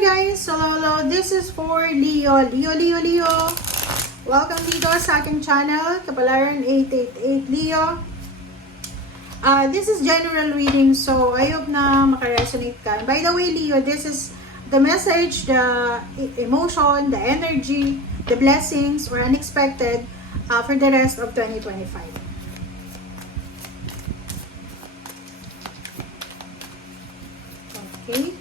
guys! Hello! This is for Leo. Leo. Welcome dito sa aking channel, Kapalaran 888 Leo. This is general reading, so I hope na makaresonate ka. By the way, Leo, this is the message, the emotion, the energy, the blessings, or unexpected for the rest of 2025. Okay.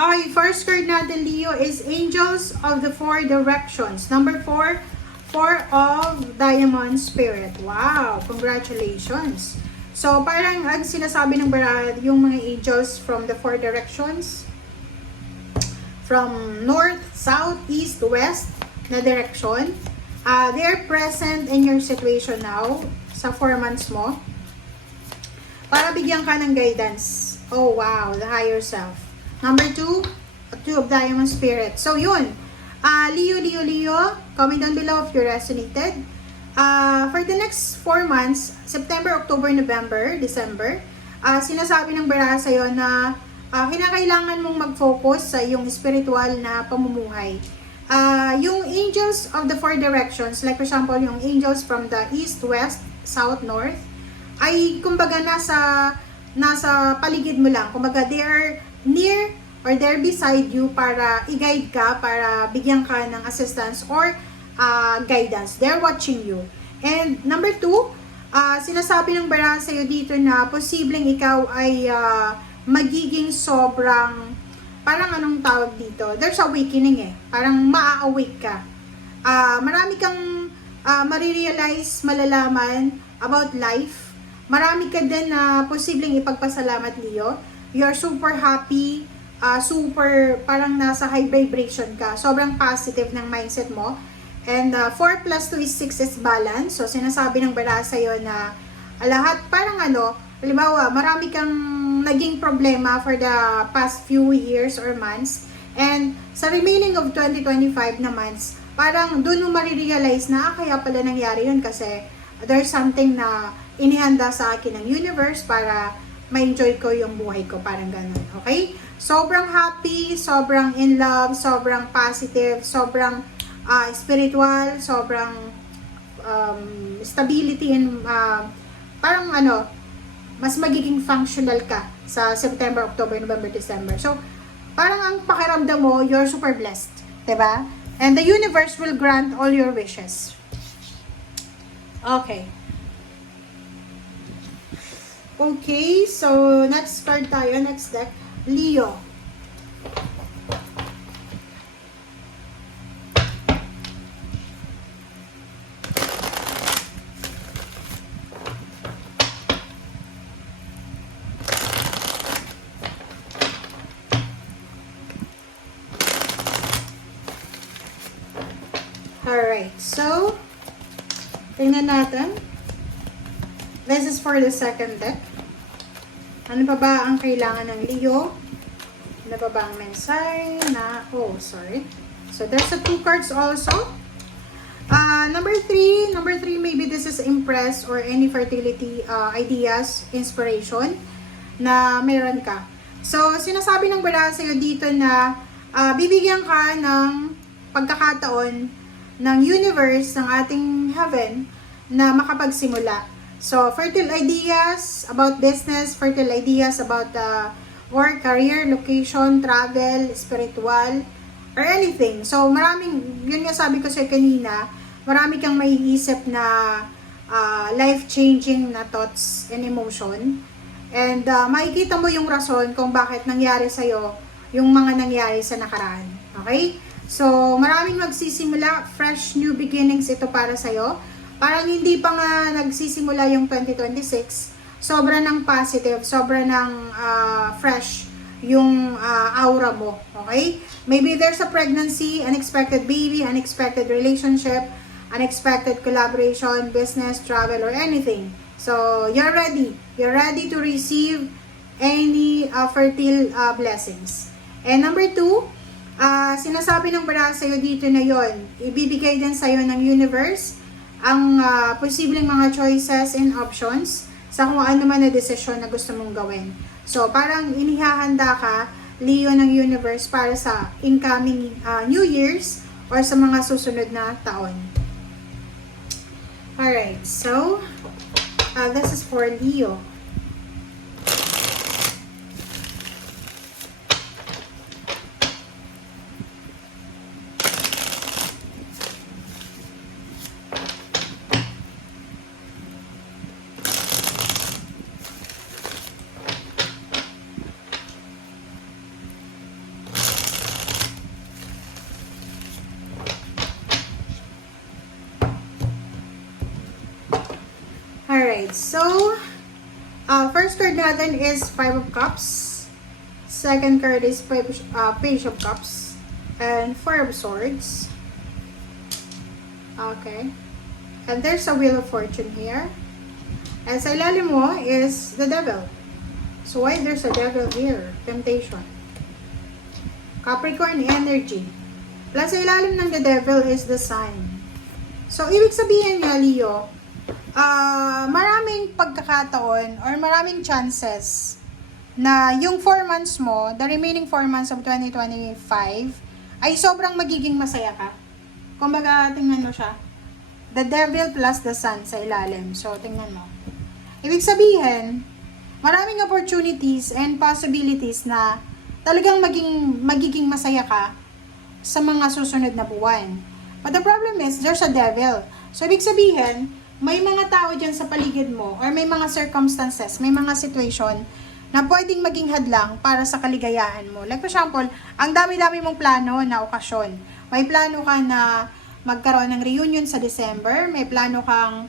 Okay, first card natin, Leo, is Angels of the Four Directions. Number 4, Four of Diamond Spirit. Wow! Congratulations! So, parang ang sinasabi ng Barad, yung mga angels from the four directions, from north, south, east, west na direction, they are present in your situation now, sa 4 months mo, para bigyan ka ng guidance. Oh, wow! The higher self. Number 2, Two of Diamond Spirit. So, yun. Leo, comment down below if you resonated. For the next 4 months, September, October, November, December, sinasabi ng Bara sa'yo na kinakailangan mong mag-focus sa iyong spiritual na pamumuhay. Yung angels of the four directions, like for example, yung angels from the east, west, south, north, ay kumbaga nasa paligid mo lang. Kumbaga, they are near or they're beside you para i-guide ka, para bigyan ka ng assistance or guidance. They're watching you. And number 2, sinasabi ng Bara sa'yo dito na posibleng ikaw ay magiging sobrang, parang anong tawag dito? There's awakening eh. Parang maa-awake ka. Marami kang marirealize, malalaman about life. Marami ka din na posibleng ipagpasalamat, Leo. You're super happy, super parang nasa high vibration ka. Sobrang positive ng mindset mo. And 4 plus 2 is 6 is balance. So, sinasabi ng Bara sa'yo na lahat parang halimbawa, marami kang naging problema for the past few years or months. And sa remaining of 2025 na months, parang doon mo marirealize na kaya pala nangyari yun kasi there's something na inihanda sa akin ng universe para ma-enjoy ko yung buhay ko, parang ganun, okay? Sobrang happy, sobrang in love, sobrang positive, sobrang spiritual, sobrang stability and parang mas magiging functional ka sa September, October, November, December. So, parang ang pakiramdam mo, you're super blessed, diba? And the universe will grant all your wishes. Okay. Okay, so next card tayo, next deck, Leo. Alright, so tingnan natin. This is for the second deck. Ano pa ba ang kailangan ng Leo? Ano pa ba ang mensahe na... Oh, sorry. So, there's a 2 cards also. Number 3, maybe this is impress or any fertility ideas, inspiration na meron ka. So, sinasabi ng Bara sa'yo dito na bibigyan ka ng pagkakataon ng universe, ng ating heaven, na makapagsimula. So, fertile ideas about business, fertile ideas about work, career, location, travel, spiritual, or anything. So, yun nga sabi ko sa'yo kanina, marami kang maiisip na life-changing na thoughts and emotion. And makikita mo yung rason kung bakit nangyari sa'yo yung mga nangyari sa nakaraan. Okay? So, maraming magsisimula, fresh new beginnings ito para sa'yo. Parang hindi pa nga nagsisimula yung 2026, sobra ng positive, sobra ng fresh yung aura mo, okay? Maybe there's a pregnancy, unexpected baby, unexpected relationship, unexpected collaboration, business, travel, or anything. So, you're ready. You're ready to receive any fertile blessings. And number 2, sinasabi ng Bara sa'yo dito na yon, ibibigay din sa'yo ng universe ang posibleng mga choices and options sa kung ano man na desisyon na gusto mong gawin. So, parang inihahanda ka Leo ng universe para sa incoming New Year's or sa mga susunod na taon. Alright, so this is for Leo. Alright, so first card natin is Five of Cups. Second card is Page of Cups. And Four of Swords. Okay. And there's a Wheel of Fortune here. And sa ilalim mo is the Devil. So why there's a Devil here? Temptation. Capricorn energy. Plus sa ilalim ng the Devil is the Sun. So ibig sabihin nga, Leo, maraming pagkakataon or maraming chances na yung 4 months mo, the remaining 4 months of 2025, ay sobrang magiging masaya ka. Kumbaga, tingnan mo siya. The Devil plus the Sun sa ilalim. So, tingnan mo. Ibig sabihin, maraming opportunities and possibilities na talagang magiging masaya ka sa mga susunod na buwan. But the problem is, there's a devil. So, ibig sabihin, may mga tao dyan sa paligid mo or may mga circumstances, may mga situation na pwedeng maging hadlang para sa kaligayahan mo. Like for example, ang dami-dami mong plano na okasyon. May plano ka na magkaroon ng reunion sa December, may plano kang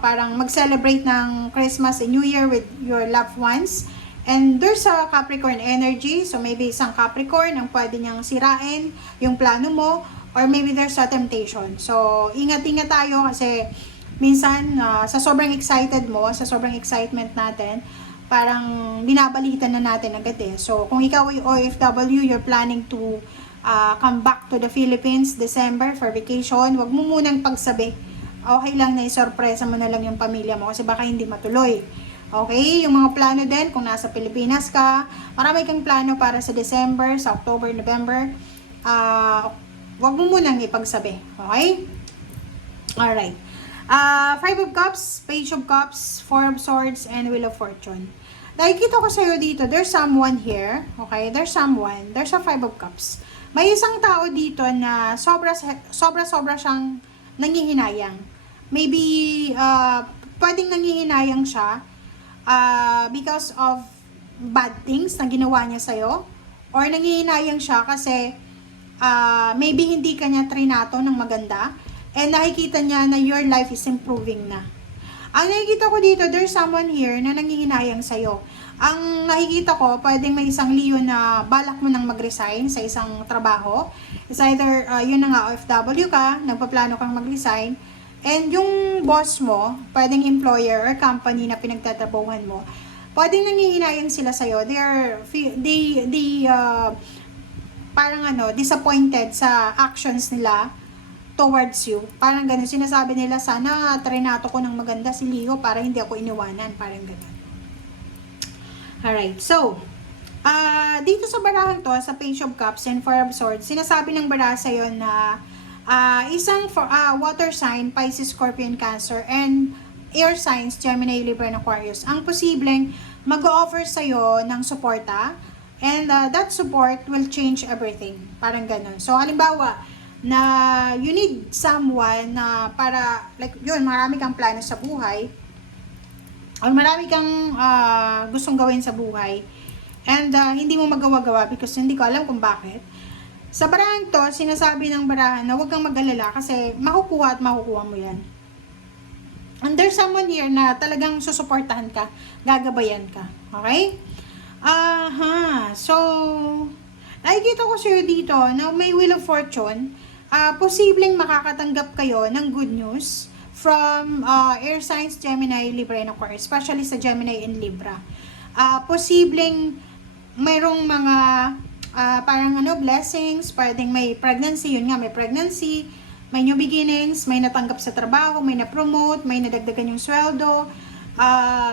parang mag-celebrate ng Christmas and New Year with your loved ones. And there's a Capricorn energy, so maybe isang Capricorn ang pwede niyang sirain yung plano mo, or maybe there's a temptation. So, ingat-ingat tayo kasi minsan sa sobrang excited mo, sa sobrang excitement natin, parang binabalitan na natin agad eh. So, kung ikaw ay OFW, you're planning to come back to the Philippines December for vacation, wag mo munang pagsabi. Okay lang na isorpresa mo na lang yung pamilya mo kasi baka hindi matuloy. Okay? Yung mga plano din, kung nasa Pilipinas ka, marami kang plano para sa December, sa October, November, wag mo munang ipagsabi. Okay? Alright. Five of Cups, Page of Cups, Four of Swords, and Wheel of Fortune. Nakikita ko sa'yo dito, there's someone here. Okay? There's someone. There's a Five of Cups. May isang tao dito na sobra siyang nangihinayang. Maybe, pwedeng nangihinayang siya because of bad things na ginawa niya sa'yo. Or nangihinayang siya kasi maybe hindi kanya trinato ng maganda and nakikita niya na your life is improving na. Ang nakikita ko dito, there's someone here na nangihinayang sa'yo. Ang nakikita ko, pwedeng may isang Leo na balak mo nang mag-resign sa isang trabaho. It's either, yun na nga, OFW ka, nagpaplano kang mag-resign, and yung boss mo, pwedeng employer or company na pinagtatrabahuhan mo, pwedeng nangihinayang sila sa'yo. They parang disappointed sa actions nila towards you. Parang ganun, sinasabi nila, sana trinato ko ng maganda si Leo para hindi ako iniwanan. Parang ganun. Alright, so, dito sa barahan to, sa Page of Cups and Four of Swords, sinasabi ng baraha sa'yo na isang water sign, Pisces, Scorpion, Cancer, and air signs, Gemini, Libra, and Aquarius, ang posibleng mag-offer sa'yo ng suporta. And that support will change everything. Parang ganun. So, halimbawa, na you need someone na para, like, yun, marami kang plano sa buhay, or marami kang gustong gawin sa buhay, and hindi mo magawa-gawa because hindi ko alam kung bakit. Sa barahan to, sinasabi ng barahan na huwag kang mag-alala kasi makukuha at makukuha mo yan. And there's someone here na talagang susuportahan ka, gagabayan ka. Okay? So, nakikita ko sa'yo dito na may Wheel of Fortune, posibleng makakatanggap kayo ng good news from air signs, Gemini, Libra, and Aquarius, especially sa Gemini and Libra. Posibleng mayroong mga parang blessings, pwedeng may pregnancy, yun nga, may pregnancy, may new beginnings, may natanggap sa trabaho, may na-promote, may nadagdagan yung sweldo,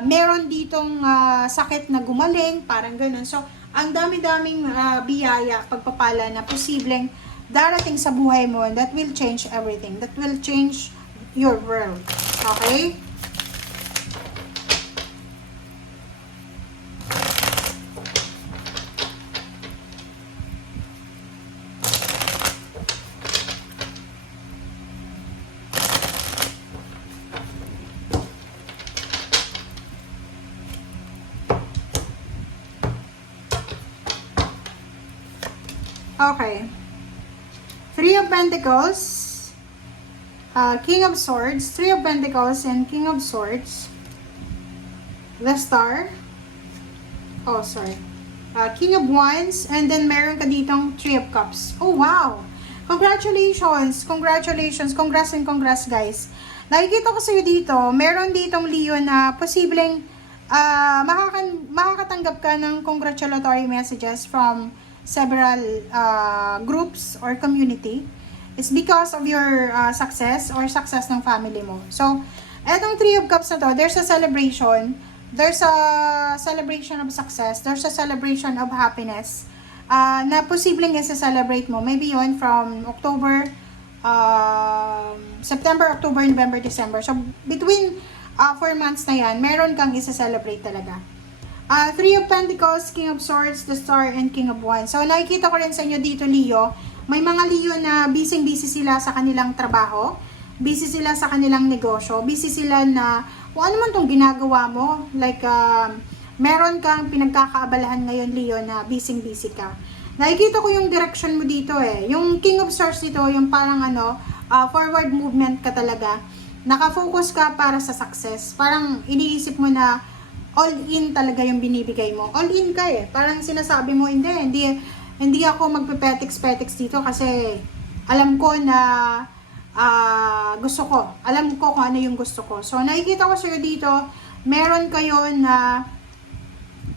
meron ditong sakit na gumaling, parang ganun. So, ang dami-daming biyaya, pagpapala na posibleng darating sa buhay mo that will change everything. That will change your world. Okay? Okay. Three of Pentacles, King of Swords, Three of Pentacles, and King of Swords. The Star. Oh, sorry. King of Wands, and then meron ka ditong Three of Cups. Oh, wow! Congratulations! Congratulations! Congrats and congrats, guys. Nakikita ko sa'yo dito, meron ditong Leo na posibleng makakatanggap ka ng congratulatory messages from several groups or community. It's because of your success or success ng family mo. So, etong Three of Cups na to, there's a celebration. There's a celebration of success. There's a celebration of happiness na posibleng isa-celebrate mo. Maybe yun from October, September, October, November, December. So, between 4 months na yan, meron kang isa-celebrate talaga. Three of Pentacles, King of Swords, the Star, and King of Wands. So, nakikita ko rin sa inyo dito, Leo. May mga Leo na busy-busy sila sa kanilang trabaho. Busy sila sa kanilang negosyo. Busy sila na kung ano man itong ginagawa mo. Like, meron kang pinagkakaabalahan ngayon, Leo, na busy-busy ka. Nakikita ko yung direction mo dito eh. Yung King of Swords dito, yung parang forward movement ka talaga. Nakafocus ka para sa success. Parang iniisip mo na all in talaga yung binibigay mo. All in ka eh. Parang sinasabi mo, hindi ako magpe-petix dito kasi alam ko na gusto ko. Alam ko kung ano yung gusto ko. So, nakikita ko sa'yo dito, meron kayo na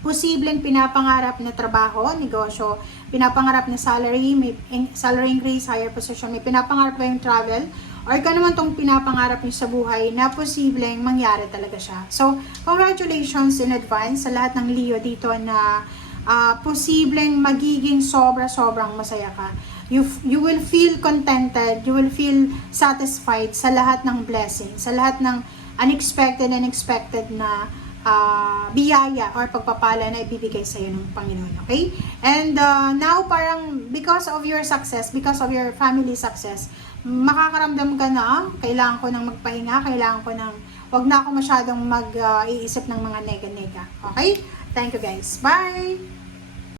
posibleng pinapangarap na trabaho, negosyo, pinapangarap na salary, may salary increase, higher position, may pinapangarap kayong travel, or ka naman tong pinapangarap niyo sa buhay na posibleng mangyari talaga siya. So, congratulations in advance sa lahat ng Leo dito na posibleng magiging sobrang masaya ka. You will feel contented, you will feel satisfied sa lahat ng blessings, sa lahat ng unexpected na biyaya or pagpapala na ibibigay sa iyo ng Panginoon. Okay? And now parang because of your success, because of your family success, makakaramdam ka na, kailangan ko nang magpahinga, kailangan ko nang, wag na ako masyadong mag-iisip ng mga nega-nega. Okay? Thank you guys. Bye!